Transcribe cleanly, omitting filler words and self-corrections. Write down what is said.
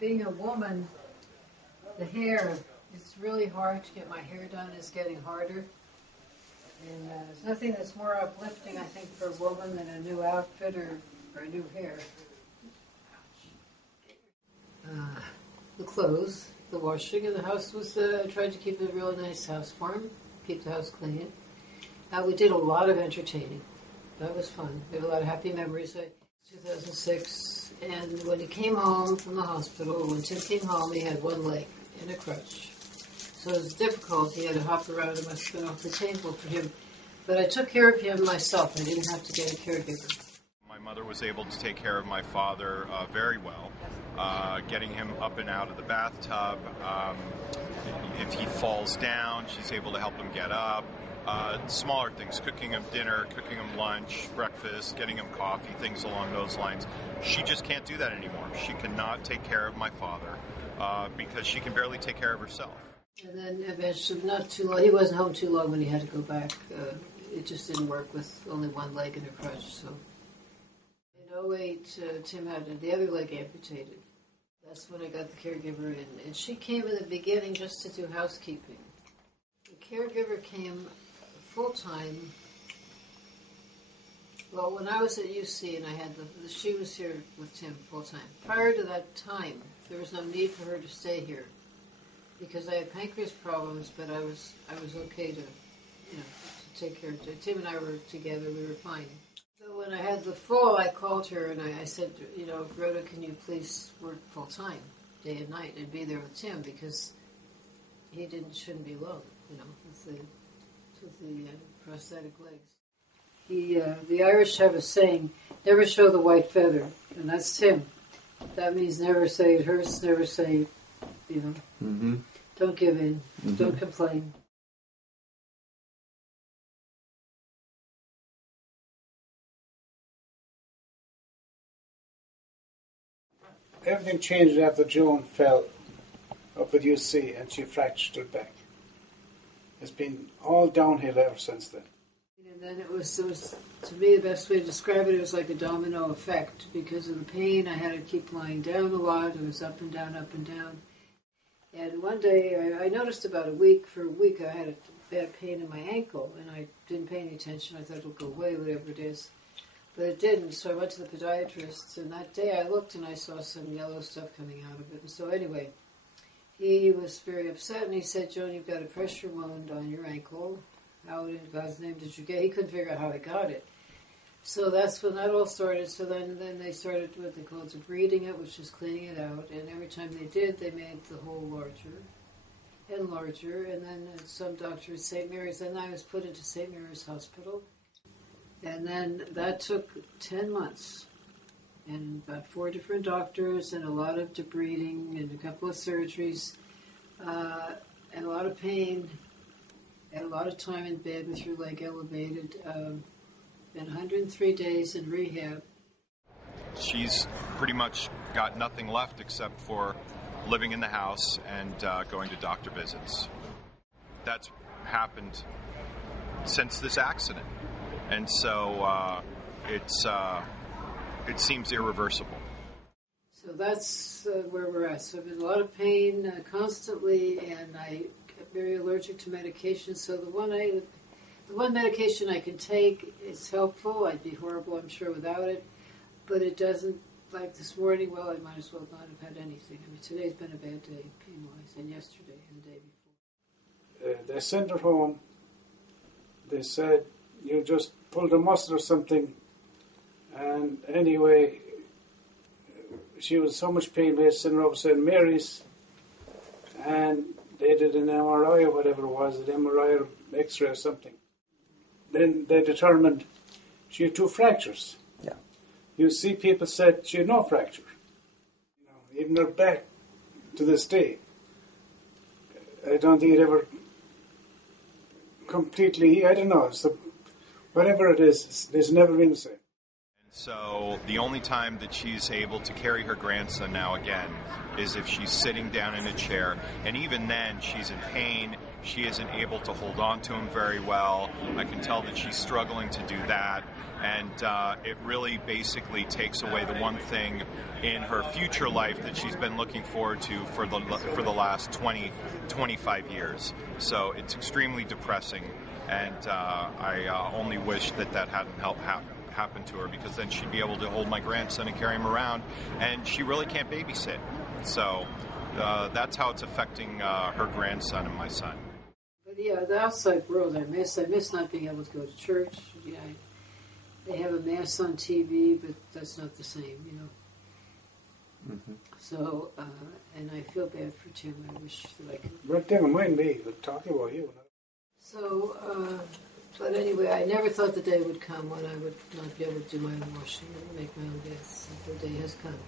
being a woman, the hair, it's really hard to get my hair done. It's getting harder. And there's nothing that's more uplifting, I think, for a woman than a new outfit or a new hair. The clothes, the washing, and the house was, I tried to keep a really nice house for him, keep the house clean. We did a lot of entertaining. That was fun. We had a lot of happy memories. 2006, and when he came home from the hospital, when Tim came home, he had one leg and a crutch. So it was difficult. He had to hop around. It must have been off the table for him. But I took care of him myself. I didn't have to get a caregiver. My mother was able to take care of my father very well, getting him up and out of the bathtub. If he falls down, she's able to help him get up. Smaller things, cooking him dinner, cooking him lunch, breakfast, getting him coffee, things along those lines. She just can't do that anymore. She cannot take care of my father because she can barely take care of herself. And then eventually, not too long, he wasn't home too long when he had to go back. It just didn't work with only one leg and a crutch. So in 2008, Tim had the other leg amputated. That's when I got the caregiver in. And she came in the beginning just to do housekeeping. The caregiver came full-time. Well, when I was at UC and I had she was here with Tim full-time. Prior to that time, there was no need for her to stay here because I had pancreas problems, but I was okay to take care of Tim and I were together. We were fine. So when I had the fall, I called her and I said, Rhoda, can you please work full-time, day and night, and be there with Tim because he shouldn't be alone, with the prosthetic legs. The Irish have a saying, never show the white feather, and that's Tim. That means never say it hurts, never say, don't give in, don't complain. Everything changed after Joan fell up at UC and she fractured her back. It's been all downhill ever since then. And then it was, to me, the best way to describe it was like a domino effect. Because of the pain, I had to keep lying down a lot. It was up and down, up and down. And one day, I noticed for a week, I had a bad pain in my ankle, and I didn't pay any attention. I thought it would go away, whatever it is. But it didn't, so I went to the podiatrist, and that day I looked and I saw some yellow stuff coming out of it. And so anyway, he was very upset, and he said, Joan, you've got a pressure wound on your ankle. How in God's name did you get it? He couldn't figure out how I got it. So that's when that all started. So then they started what they called debriding it, which is cleaning it out. And every time they did, they made the hole larger and larger. And then some doctor at St. Mary's, and I was put into St. Mary's Hospital. And then that took 10 months. And about 4 different doctors and a lot of debriding and a couple of surgeries and a lot of pain and a lot of time in bed with your leg elevated. Been 103 days in rehab. She's pretty much got nothing left except for living in the house and going to doctor visits. That's happened since this accident. And so it seems irreversible. So that's where we're at. So I've been a lot of pain constantly, and I'm very allergic to medication. So the one medication I can take is helpful. I'd be horrible, I'm sure, without it. But it doesn't, like this morning, well, I might as well not have had anything. I mean, today's been a bad day, pain-wise, and yesterday and the day before. They sent her home. They said, you just pulled a muscle or something. And anyway, she was in so much pain, we had to send her over to St. Mary's. And they did an MRI or whatever it was, an MRI or X-ray or something. Then they determined she had 2 fractures. Yeah. You see, people said she had no fracture. Even her back to this day. I don't think it ever completely, I don't know, whatever it is, it's never been the same. So the only time that she's able to carry her grandson now again is if she's sitting down in a chair. And even then, she's in pain. She isn't able to hold on to him very well. I can tell that she's struggling to do that. And it really basically takes away the one thing in her future life that she's been looking forward to for the last 25 years. So it's extremely depressing, and I only wish that hadn't happened to her, because then she'd be able to hold my grandson and carry him around, and she really can't babysit. So that's how it's affecting her grandson and my son. But yeah, the outside world I miss. I miss not being able to go to church. Yeah, they have a mass on TV, but that's not the same, you know. Mm-hmm. So, and I feel bad for Tim. I wish that I could. But never mind me. We're talking about you. So, but anyway, I never thought the day would come when I would not be able to do my own washing and make my own beds. The day has come.